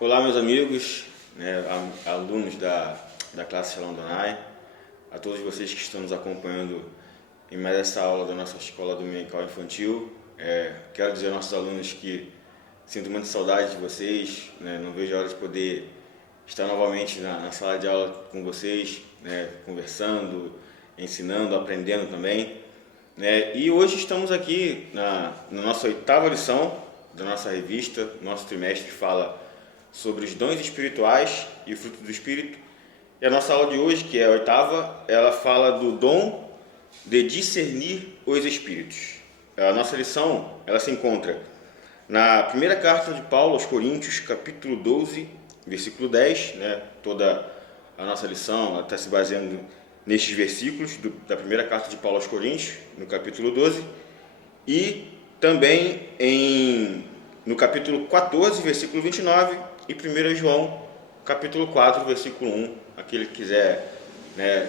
Olá, meus amigos, alunos da classe Shalom Adonai, a todos vocês que estão nos acompanhando em mais essa aula da nossa escola dominical infantil. Quero dizer aos nossos alunos que sinto muita saudade de vocês, não vejo a hora de poder estar novamente na sala de aula com vocês, conversando, ensinando, aprendendo também. E hoje estamos aqui na nossa 8ª lição da nossa revista. Nosso trimestre fala sobre os dons espirituais e o fruto do Espírito. E a nossa aula de hoje, que é a 8ª, ela fala do dom de discernir os Espíritos. A nossa lição, ela se encontra na primeira carta de Paulo aos Coríntios, capítulo 12, versículo 10. Toda a nossa lição está se baseando nestes versículos da primeira carta de Paulo aos Coríntios, no capítulo 12, e também no capítulo 14, versículo 29, e 1 João, capítulo 4, versículo 1. Aquele que quiser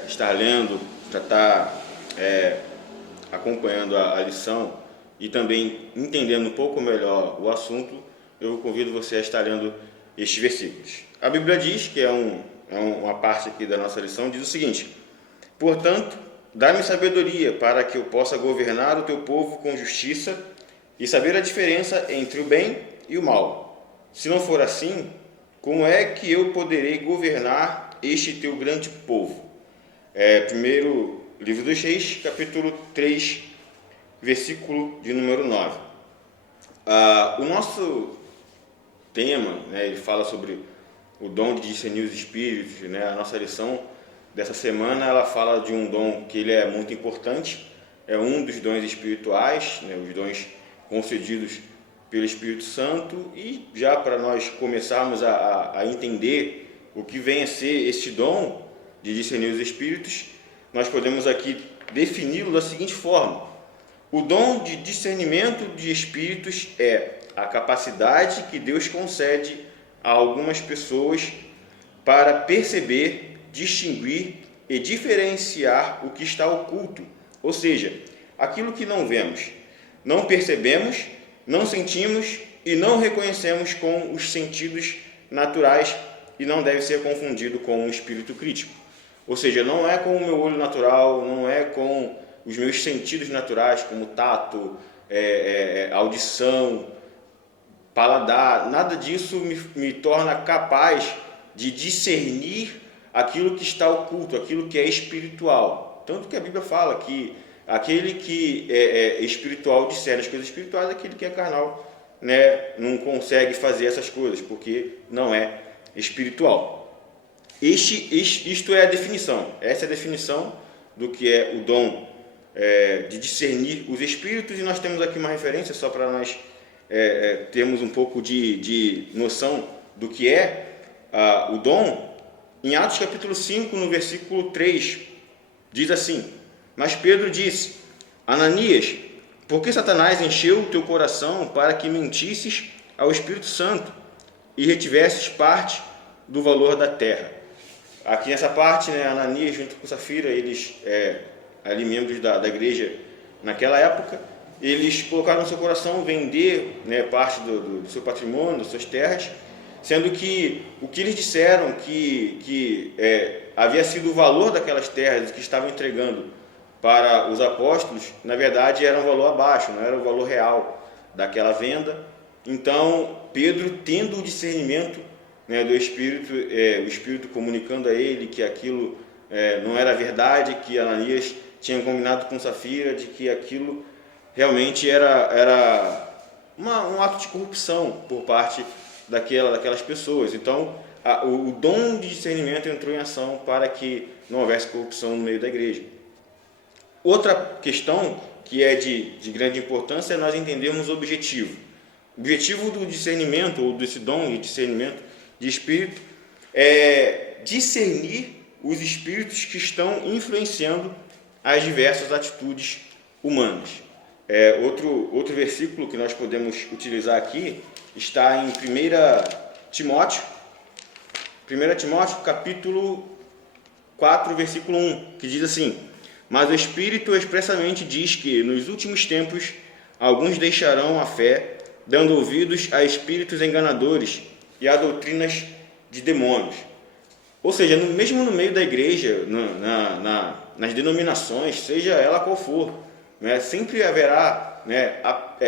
estar lendo, já está acompanhando a lição e também entendendo um pouco melhor o assunto, eu convido você a estar lendo estes versículos. A Bíblia diz, que é uma parte aqui da nossa lição, diz o seguinte: portanto, dá-me sabedoria para que eu possa governar o teu povo com justiça e saber a diferença entre o bem e o mal. Se não for assim, como é que eu poderei governar este teu grande povo? Primeiro livro dos Reis, capítulo 3, versículo de número 9. O nosso tema, ele fala sobre o dom de discernir os espíritos. A nossa lição dessa semana, ela fala de um dom que ele é muito importante, é um dos dons espirituais, os dons concedidos pelo Espírito Santo. E já para nós começarmos a entender o que vem a ser este dom de discernir os espíritos, nós podemos aqui defini-lo da seguinte forma: o dom de discernimento de espíritos é a capacidade que Deus concede a algumas pessoas para perceber, distinguir e diferenciar o que está oculto, ou seja, aquilo que não vemos, não percebemos, não sentimos e não reconhecemos com os sentidos naturais, e não deve ser confundido com um espírito crítico. Ou seja, não é com o meu olho natural, não é com os meus sentidos naturais, como tato, audição, paladar. Nada disso me torna capaz de discernir aquilo que está oculto, aquilo que é espiritual. Tanto que a Bíblia fala que aquele que é espiritual discerne as coisas espirituais, aquele que é carnal não consegue fazer essas coisas, porque não é espiritual. Isto é a definição. Essa é a definição do que é o dom de discernir os espíritos. E nós temos aqui uma referência, só para nós termos um pouco de noção do que é o dom. Em Atos capítulo 5, no versículo 3, diz assim: mas Pedro disse: Ananias, por que Satanás encheu o teu coração para que mentisses ao Espírito Santo e retivesses parte do valor da terra? Aqui nessa parte, Ananias junto com Safira, eles, ali membros da igreja naquela época, eles colocaram no seu coração vender parte do seu patrimônio, das suas terras, sendo que o que eles disseram que havia sido o valor daquelas terras que estavam entregando para os apóstolos, na verdade era um valor abaixo, não era o valor real daquela venda. Então Pedro, tendo o discernimento do Espírito, o Espírito comunicando a ele que aquilo não era verdade, que Ananias tinha combinado com Safira, de que aquilo realmente era um ato de corrupção por parte daquelas pessoas. Então o dom de discernimento entrou em ação para que não houvesse corrupção no meio da igreja. Outra questão que é de grande importância é nós entendermos o objetivo. O objetivo do discernimento, ou desse dom de discernimento de espírito, é discernir os espíritos que estão influenciando as diversas atitudes humanas. Outro versículo que nós podemos utilizar aqui está em 1 Timóteo, capítulo 4, versículo 1, que diz assim: mas o Espírito expressamente diz que, nos últimos tempos, alguns deixarão a fé, dando ouvidos a espíritos enganadores, e a doutrinas de demônios. Ou seja, mesmo no meio da igreja, nas denominações, seja ela qual for, né, sempre haverá, né,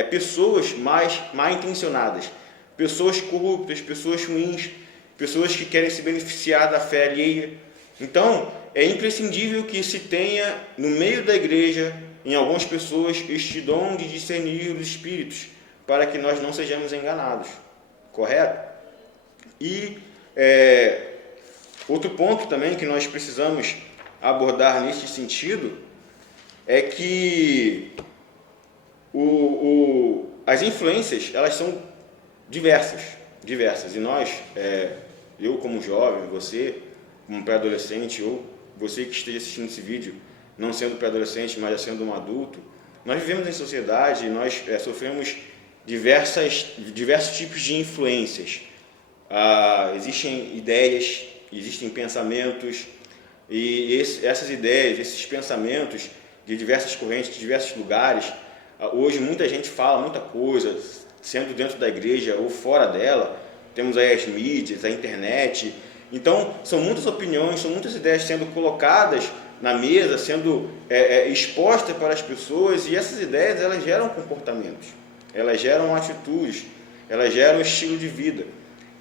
pessoas mal intencionadas, pessoas corruptas, pessoas ruins, pessoas que querem se beneficiar da fé alheia. Então, é imprescindível que se tenha no meio da igreja, em algumas pessoas, este dom de discernir os espíritos, para que nós não sejamos enganados. Correto? E outro ponto também que nós precisamos abordar nesse sentido é que as influências, elas são diversas. E nós, eu como jovem, você como pré-adolescente, ou você que esteja assistindo esse vídeo, não sendo pré-adolescente, mas já sendo um adulto, nós vivemos em sociedade, nós sofremos diversos tipos de influências. Existem ideias, existem pensamentos, e essas ideias, esses pensamentos de diversas correntes, de diversos lugares, hoje muita gente fala muita coisa, sendo dentro da igreja ou fora dela. Temos aí as mídias, a internet. Então, são muitas opiniões, são muitas ideias sendo colocadas na mesa, sendo expostas para as pessoas, e essas ideias, elas geram comportamentos, elas geram atitudes, elas geram estilo de vida.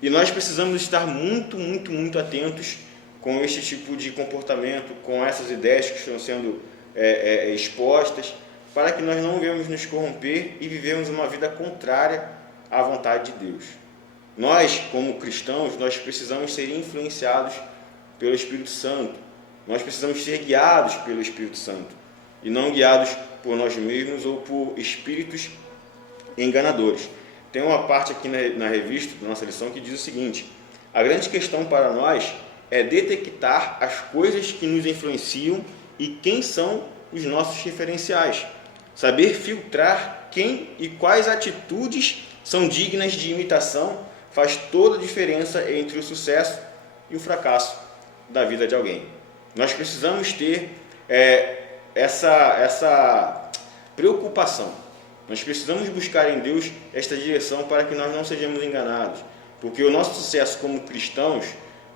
E nós precisamos estar muito, muito, muito atentos com este tipo de comportamento, com essas ideias que estão sendo expostas, para que nós não venhamos nos corromper e vivemos uma vida contrária à vontade de Deus. Nós, como cristãos, nós precisamos ser influenciados pelo Espírito Santo. Nós precisamos ser guiados pelo Espírito Santo e não guiados por nós mesmos ou por espíritos enganadores. Tem uma parte aqui na revista, da nossa lição, que diz o seguinte: a grande questão para nós é detectar as coisas que nos influenciam e quem são os nossos referenciais. Saber filtrar quem e quais atitudes são dignas de imitação faz toda a diferença entre o sucesso e o fracasso da vida de alguém. Nós precisamos ter essa preocupação. Nós precisamos buscar em Deus esta direção para que nós não sejamos enganados. Porque o nosso sucesso como cristãos,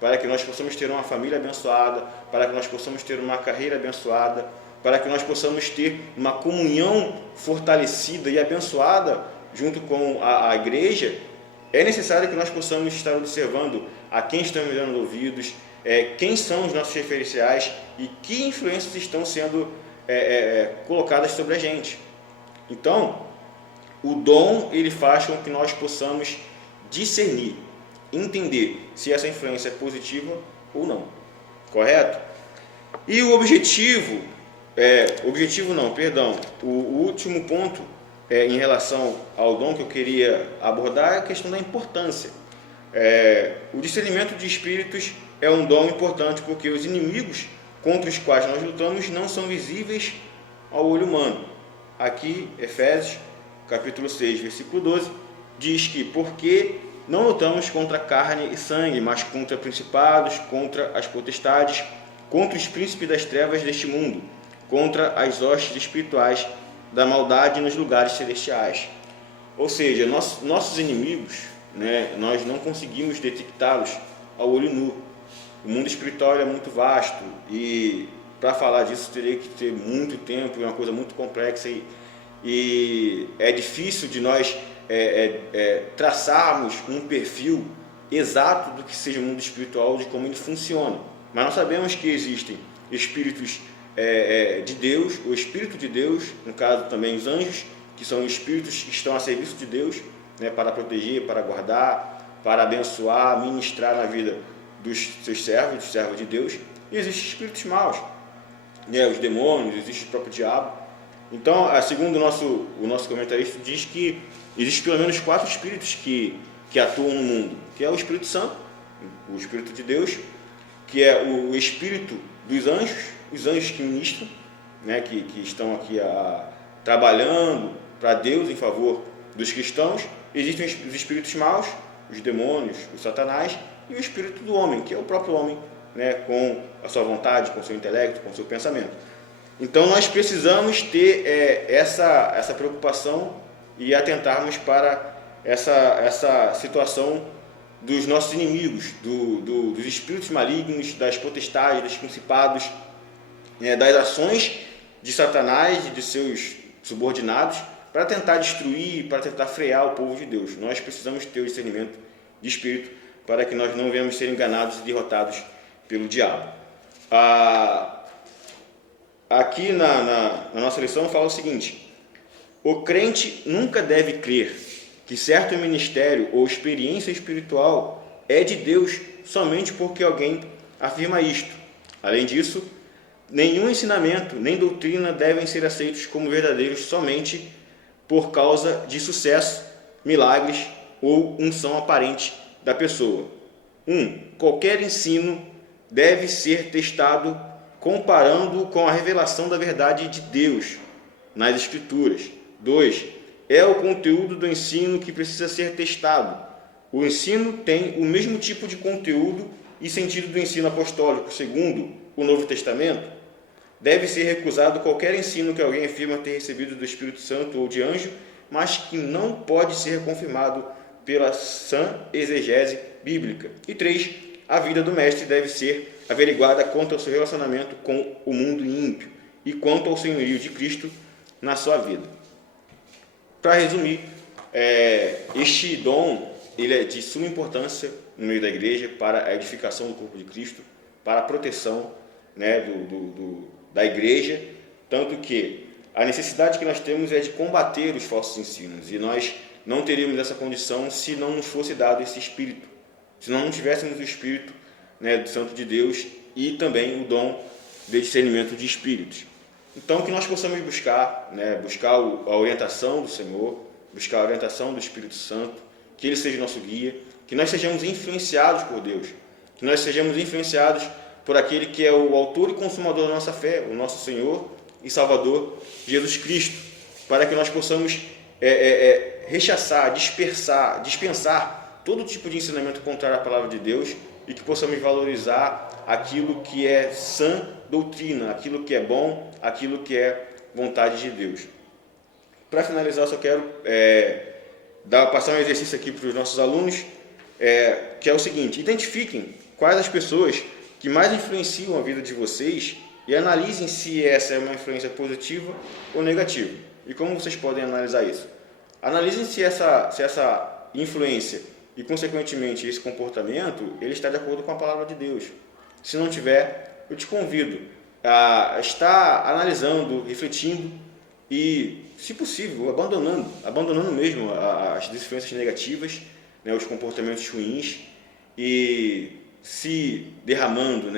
para que nós possamos ter uma família abençoada, para que nós possamos ter uma carreira abençoada, para que nós possamos ter uma comunhão fortalecida e abençoada junto com a igreja, é necessário que nós possamos estar observando a quem estamos dando ouvidos, quem são os nossos referenciais e que influências estão sendo colocadas sobre a gente. Então, o dom, ele faz com que nós possamos discernir, entender se essa influência é positiva ou não. Correto? E o último ponto em relação ao dom que eu queria abordar é a questão da importância. O discernimento de espíritos é um dom importante porque os inimigos contra os quais nós lutamos não são visíveis ao olho humano. Aqui, Efésios, capítulo 6, versículo 12, diz que porque não lutamos contra carne e sangue, mas contra principados, contra as potestades, contra os príncipes das trevas deste mundo, contra as hostes espirituais da maldade nos lugares celestiais. Ou seja, nossos inimigos, né, nós não conseguimos detectá-los ao olho nu. O mundo espiritual é muito vasto e para falar disso teria que ter muito tempo, é uma coisa muito complexa e é difícil de nós traçarmos um perfil exato do que seja o mundo espiritual, de como ele funciona. Mas nós sabemos que existem espíritos de Deus, o Espírito de Deus, no caso também os anjos, que são espíritos que estão a serviço de Deus, né, para proteger, para guardar, para abençoar, ministrar na vida dos seus servos, dos servos de Deus. E existem espíritos maus, né, os demônios, existe o próprio diabo. Então, segundo o nosso comentarista, diz que existem pelo menos 4 espíritos que atuam no mundo, que é o Espírito Santo, o Espírito de Deus, que é o Espírito dos anjos, os anjos que ministram, né, que estão aqui trabalhando para Deus em favor dos cristãos. Existem os espíritos maus, os demônios, o Satanás, e o espírito do homem, que é o próprio homem, né, com a sua vontade, com o seu intelecto, com o seu pensamento. Então nós precisamos ter essa preocupação e atentarmos para essa situação dos nossos inimigos, dos espíritos malignos, das potestades, dos principados, das ações de Satanás e de seus subordinados para tentar destruir, para tentar frear o povo de Deus. Nós precisamos ter o discernimento de espírito para que nós não venhamos ser enganados e derrotados pelo diabo. Aqui na nossa lição fala o seguinte: o crente nunca deve crer que certo ministério ou experiência espiritual é de Deus somente porque alguém afirma isto. Além disso, nenhum ensinamento nem doutrina devem ser aceitos como verdadeiros somente por causa de sucesso, milagres ou unção aparente da pessoa. Qualquer ensino deve ser testado comparando com a revelação da verdade de Deus nas Escrituras. 2. É o conteúdo do ensino que precisa ser testado. O ensino tem o mesmo tipo de conteúdo e sentido do ensino apostólico, segundo o Novo Testamento. Deve ser recusado qualquer ensino que alguém afirma ter recebido do Espírito Santo ou de anjo, mas que não pode ser confirmado pela sã exegese bíblica. E 3. A vida do mestre deve ser averiguada quanto ao seu relacionamento com o mundo ímpio e quanto ao senhorio de Cristo na sua vida. Para resumir, este dom ele é de suma importância no meio da igreja para a edificação do corpo de Cristo, para a proteção, da igreja, tanto que a necessidade que nós temos é de combater os falsos ensinos, e nós não teríamos essa condição se não nos fosse dado esse Espírito, se não tivéssemos o Espírito do Santo de Deus e também o dom de discernimento de espíritos. Então, que nós possamos buscar a orientação do Senhor, buscar a orientação do Espírito Santo, que Ele seja nosso guia, que nós sejamos influenciados por Deus, que nós sejamos influenciados por aquele que é o autor e consumador da nossa fé, o nosso Senhor e Salvador, Jesus Cristo, para que nós possamos rechaçar, dispensar todo tipo de ensinamento contrário à palavra de Deus e que possamos valorizar aquilo que é sã doutrina, aquilo que é bom, aquilo que é vontade de Deus. Para finalizar, eu só quero passar um exercício aqui para os nossos alunos, que é o seguinte: identifiquem quais as pessoas que mais influenciam a vida de vocês e analisem se essa é uma influência positiva ou negativa. E como vocês podem analisar isso? Analisem se essa influência e, consequentemente, esse comportamento ele está de acordo com a palavra de Deus. Se não tiver, eu te convido a estar analisando, refletindo e, se possível, abandonando mesmo as influências negativas, os comportamentos ruins, e se derramando,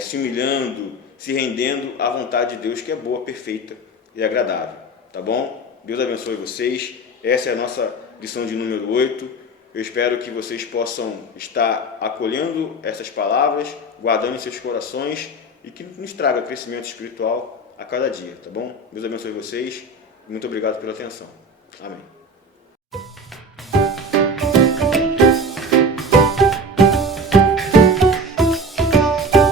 se humilhando, se rendendo à vontade de Deus, que é boa, perfeita e agradável. Tá bom? Deus abençoe vocês. Essa é a nossa lição de número 8. Eu espero que vocês possam estar acolhendo essas palavras, guardando em seus corações e que nos traga crescimento espiritual a cada dia, tá bom? Deus abençoe vocês. Muito obrigado pela atenção. Amém.